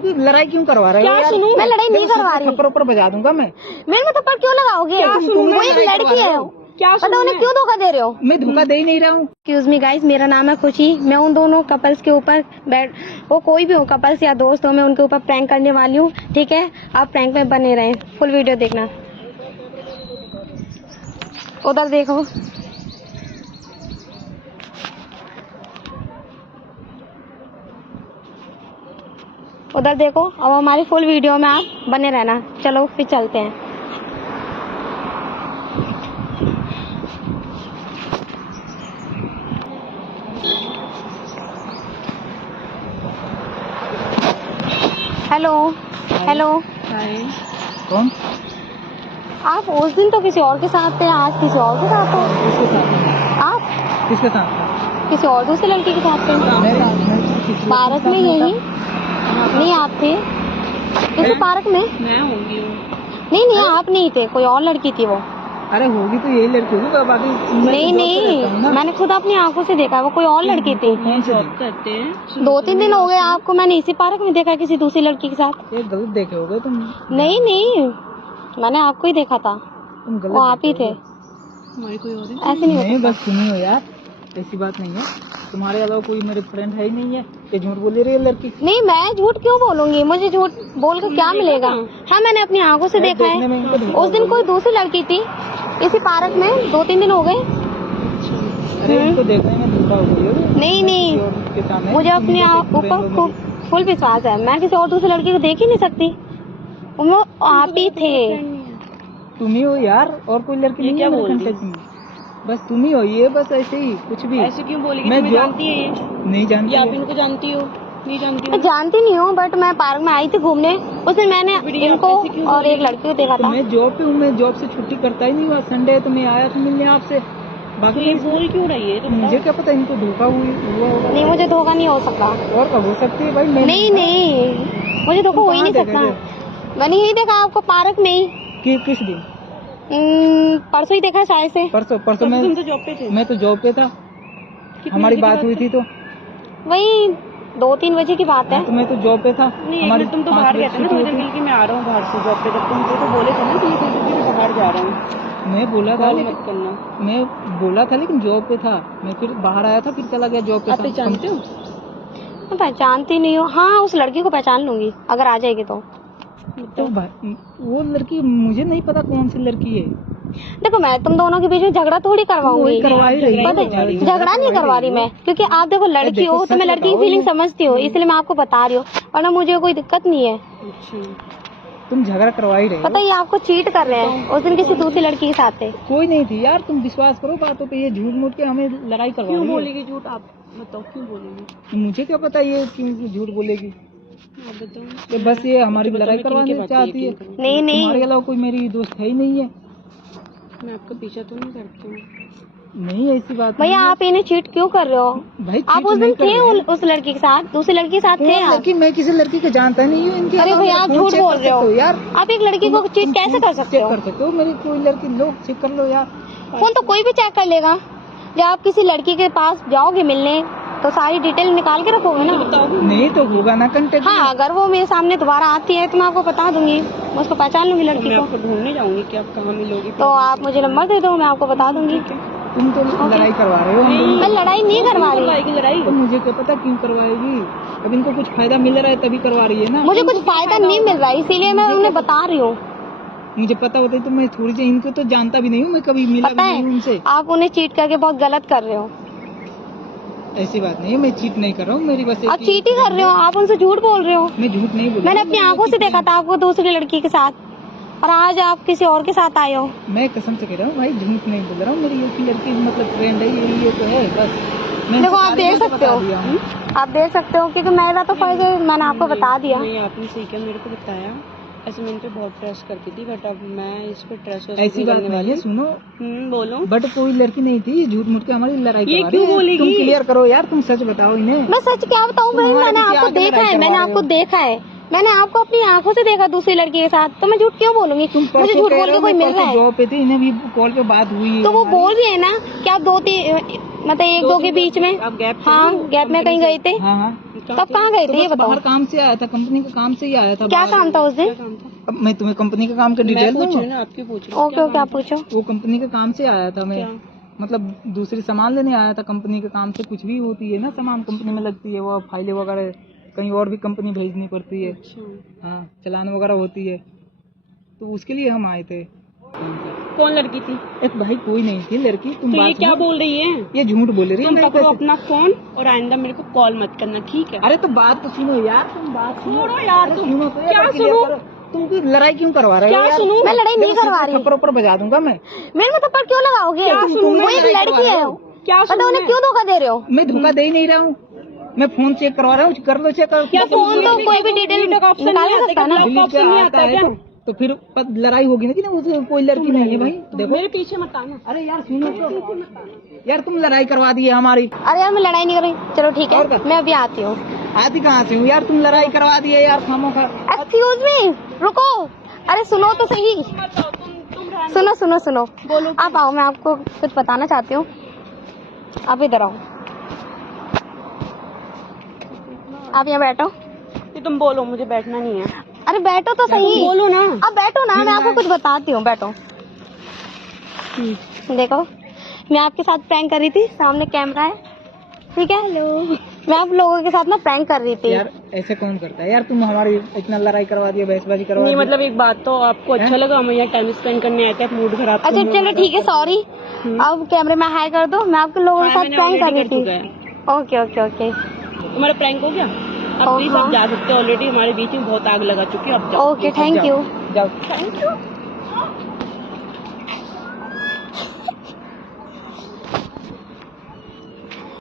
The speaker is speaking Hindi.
तुम लड़ाई क्यों करवा रहे हो? क्या सुनूं? मैं लड़ाई नहीं करवा रही। थप्पड़ ऊपर बजा दूंगा मैं। मेरे में थप्पड़ क्यों लगाओगे? वो एक लड़की है, क्या पता उन्हें क्यों धोखा दे रहे हो? मैं धोखा दे ही नहीं रहा हूँ। एक्सक्यूज मी गाइस, मेरा नाम है खुशी। मैं उन दोनों कपल्स के ऊपर वो कोई भी हो, कपल्स या दोस्त हो, मैं उनके ऊपर प्रैंक करने वाली हूँ। ठीक है, आप प्रैंक में बने रहें, फुल वीडियो देखना। उधर देखो, उधर देखो। अब हमारी फुल वीडियो में आप बने रहना। चलो फिर चलते हैं। हेलो हेलो, कौन? आप उस दिन तो किसी और के साथ थे, आज किसी और के साथ हो। किसके साथ? आप किसके साथ? किसी और दूसरी लड़की के साथ थे। पार्क में यही? नहीं आप थे किसी पार्क में? मैं होंगी। नहीं आप नहीं थे, कोई और लड़की थी वो। अरे होगी तो यही लड़की होगी, तो बाकी नहीं, मैंने खुद अपनी आंखों से देखा, वो कोई और लड़की थी। जॉब करते हैं। 2-3 दिन हो गए आपको, मैंने इसी पार्क में देखा किसी दूसरी लड़की के साथ। ये गलत देखे होगे तुम। नहीं, मैंने आपको ही देखा था, तुम गलत वो आप ही थे। हमारी कोई और है? ऐसे नहीं नहीं, होता। बस तुम ही हो यार, ऐसी बात नहीं है। तुम्हारे अलावा कोई मेरे फ्रेंड है ही नहीं है। ये झूठ बोल रही है लड़की। नहीं, मैं झूठ क्यों बोलूंगी? मुझे झूठ बोल कर क्या मिलेगा? हाँ, मैंने अपनी आंखों से देखा है। उस दिन कोई दूसरी लड़की थी इसी पार्क में, 2-3 दिन हो गए। अरे इनको देखने में धोखा हो गई होगी। नहीं, मुझे अपने ऊपर खूब फुल विश्वास है। मैं किसी और दूसरी लड़की को देख ही नहीं सकती। वो आप ही थे। तुम ही हो यार, और कोई लड़की नहीं है मेरे कांटेक्ट में। बस तुम ही हो, ये बस ऐसे ही कुछ भी। ऐसे क्यों बोलेगी? मैं जानती है ये? नहीं जानती। आप इनको जानती हो? नहीं जानती? मैं जानती नहीं हूँ, बट मैं पार्क में आई थी घूमने। उस दिन मैंने इनको और एक लड़की को देखा था। मैं जॉब पे हूँ, मैं जॉब से छुट्टी करता ही नहीं हुआ। संडे है तो मैं आया था मिलने आपसे। बाकी ये बोल क्यों रही है? तो मुझे क्या पता इनको धोखा हुआ होगा। नहीं, मुझे धोखा नहीं हो सकता। और कब हो सकती है भाई? नहीं, मुझे धोखा हो ही नहीं सकता। मैंने यही देखा आपको पार्क में ही। किस दिन? परसों ही देखा शायद से। परसों मैं तो जॉब पे थे। मैं तो जॉब पे था, हमारी बात हुई थी तो वही 2-3 बजे की बात है। तो मैं तो जॉब पे था। नहीं, तुम तो बाहर गए थे ना थोड़ी देर के लिए, मैं आ रहा हूँ बाहर से जॉब पे। तब तुम तो बोले थे ना कि मैं बाहर जा रहा हूँ। मैं बोला था, मत करना। मैं बोला था, लेकिन जॉब पे था मैं। फिर बाहर आया था, फिर चला गया जॉब पे। आप पहचानते हो? मैं पहचानती नहीं हूँ। हाँ, उस लड़की को पहचान लूंगी अगर आ जाएगी तो वो लड़की मुझे नहीं पता कौन सी लड़की है। देखो, मैं तुम दोनों के बीच में झगड़ा थोड़ी करवाऊंगी। करवा ही रही है। झगड़ा नहीं करवा रही मैं, क्योंकि आप देखो लड़की हो तो मैं लड़की की फीलिंग समझती हूँ, इसलिए मैं आपको बता रही हूँ, वरना मुझे कोई दिक्कत नहीं है। तुम झगड़ा करवा ही रहे हो। पता है, ये आपको चीट कर रहे हैं। उस दिन किसी दूसरी लड़की के साथ थे। कोई नहीं थी यार, तुम विश्वास करो बातों पे। ये झूठ मूठ के हमें लड़ाई करवा रही है। क्यों बोलेगी झूठ? आप बताओ क्यों बोलेगी? मुझे क्या पता ये क्यों झूठ बोलेगी। आप बताओ। तो बस ये हमारी लड़ाई करवानी चाहती है। नहीं, तुम्हारे अलावा कोई मेरी दोस्त है ही नहीं है। मैं आपका पीछा तो नहीं करती हूँ। नहीं, ऐसी बात भैया, आप इन्हें चीट क्यों कर रहे हो? भाई आप उस दिन थे उस लड़की के साथ, दूसरी लड़की के साथ थे आप। लड़की, मैं किसी लड़की को जानता नहीं हूँ। इनके अरे भैया, आप झूठ बोल रहे हो यार। आप एक लड़की को चीट कैसे कर सकते हो? कर सकते हो मेरी कोई लड़की? लो चेक कर लो यार। फोन तो कोई भी चेक कर लेगा। जब आप किसी लड़की के पास जाओगे मिलने तो सारी डिटेल निकाल के रखोगे ना। नहीं तो होगा ना कंटेक्ट। हाँ, अगर वो मेरे सामने दोबारा आती है तो मैं आपको बता दूंगी, मैं उसको पहचान लूंगी लड़की को। आपको ढूंढने जाऊंगी कि आप कहाँ मिलोगी। तो आप मुझे नंबर दे दो, मैं आपको बता दूंगी। तुम तो लड़ाई करवा रहे हो। मैं लड़ाई नहीं करवा रही। लड़ाई तो मुझे क्या पता क्यों करवाएगी। अब इनको कुछ फायदा मिल रहा है तभी करवा रही है ना। मुझे कुछ फायदा नहीं मिल रहा है, इसीलिए मैं उन्हें बता रही हूँ। मुझे पता होता है तो मैं थोड़ी सी इनको तो जानता भी नहीं हूँ, मैं कभी मिला भी नहीं हूँ उनसे। आप उन्हें चीट करके बहुत गलत कर रहे हो। ऐसी बात नहीं है, मैं चीट नहीं कर रहा हूँ। मेरी बस आप चीट ही कर रहे हो, आप उनसे झूठ बोल रहे हो। मैं झूठ नहीं बोल रहा। मैंने अपनी आंखों से देखा था आपको दूसरी लड़की के साथ, और आज आप किसी और के साथ आए हो। मैं कसम से कह रहा हूँ भाई, झूठ नहीं बोल रहा हूँ। मेरी एक ही लड़की मतलब फ्रेंड है, ये तो है बस। देखो, आप देख सकते हो, आप देख सकते हो, क्योंकि मेरा तो फर्ज है, मैंने आपको बता दिया। नहीं, आपने सही क्या मेरे को बताया। ऐसे मैं इन पे बहुत ट्रस्ट करती थी, बट अब मैं इस पे ट्रस्ट ऐसी बात नहीं है। सुनो, बोलो। बट कोई लड़की नहीं थी, झूठ मूठ के हमारी लड़ाई ये करवा क्यों रही है। बोलेगी? तुम क्लियर करो यार, तुम सच बताओ इन्हें। मैं सच क्या बताऊँ भाई? मैंने आपको देखा है, मैंने आपको देखा है, मैंने आपको अपनी आंखों से देखा दूसरी लड़की के साथ, तो मैं झूठ क्यों बोलूंगी? मुझे झूठ बोल के कोई मिल रहा है? जॉब पे थी, इन्हें भी कॉल पे बात हुई तो वो बोल भी है ना कि आप 2-3 मतलब 1-2 के बीच में, हाँ, गैप में कहीं गए थे। हाँ, तब कहाँ गए तो थे ये बस बताओ? बाहर काम से आया था, कंपनी का काम से ही आया था। क्या बाहर। काम था उस दिन? अब मैं तुम्हें कंपनी का काम का डिटेल दूंगा। ना आपकी पूछ रही हूँ। ओके ओके, आप पूछो। वो कंपनी का काम से आया था मैं, क्या? मतलब दूसरी सामान लेने आया था। कंपनी के काम से कुछ भी होती है ना, सामान कंपनी में लगती है, वो फाइलें वगैरह कहीं और भी कंपनी भेजनी पड़ती है। अच्छा। हाँ, चलान वगैरह होती है, तो उसके लिए हम आए थे। कौन लड़की थी? एक भाई कोई नहीं थी लड़की। तुम तो ये बात क्या सुनो। बोल रही है? ये झूठ बोल रही है। तुम नहीं, पकड़ो कैसे? अपना फोन और आइंदा मेरे को कॉल मत करना, ठीक है? अरे तो बात तो सुनो यार, तुम बात सुनो। छोड़ो यार, अरे तुम सुनो तो यार, क्या क्लियर सुनो? करो। तुम की लड़ाई क्यों करवा रहे हो क्या यार? सुनूं? मैं लड़ाई नहीं देखो, करवा सीधे रही। थप्पड़ ऊपर बजा दूंगा मैं। मेरे में थप्पड़ क्यों लगाओगे? क्या सुनूं मैं? वो एक लड़की है, क्या पता सुनूं उन्हें मैं? क्यों धोखा दे रहे हो? मैं धोखा दे ही नहीं रहा हूँ। मैं फोन चेक करवा रहा हूँ, कर लो चेक। क्या फोन तो कोई भी डिटेल निकाल नहीं सकता ना। डिलीट ऑप्शन नहीं आता क्या? तो फिर लड़ाई होगी ना कि ना, उसमें कोई लड़की नहीं है भाई। देखो, मेरे पीछे मत आना। अरे यार सुनो तो, यार तुम लड़ाई करवा दी है हमारी। अरे यार मैं लड़ाई नहीं कर रही, चलो ठीक और क्या? है मैं अभी आती हूँ। आती कहाँ से हूँ यार? तुम लड़ाई करवा दी है यार, खामोखा। एक्सक्यूज मी, रुको। अरे सुनो तो सही, सुनो सुनो सुनो। बोलो। आप आओ, मैं आपको कुछ बताना चाहती हूँ। आप इधर आओ, आप यहाँ बैठो। ये तुम बोलो, मुझे बैठना नहीं है। अरे बैठो तो सही। बोलो ना। अब बैठो ना, मैं आपको कुछ बताती हूँ, बैठो। देखो, मैं आपके साथ प्रैंक कर रही थी, सामने कैमरा है, ठीक है? हेलो। मैं आप लोगों के साथ ना प्रैंक कर रही थी। यार ऐसे कौन करता है यार? तुम हमारी इतना लड़ाई करवा दी, बहसबाजी करवा नहीं दी। मतलब एक बात तो आपको अच्छा लगा, हम यहाँ टाइम स्पेंड करने आए थे, आप मूड खराब अच्छा चलो ठीक है, सॉरी। अब कैमरे में हाई कर दो, मैं आपके लोगों के साथ प्रैंक कर रही थी। ओके ओके ओके, तुम्हारा प्रैंक हो गया? अब प्लीज आप जा सकते हो, ऑलरेडी हमारे बीच में बहुत आग लगा चुकी है। अब जाओ। Okay, thank you. जाओ। Thank you.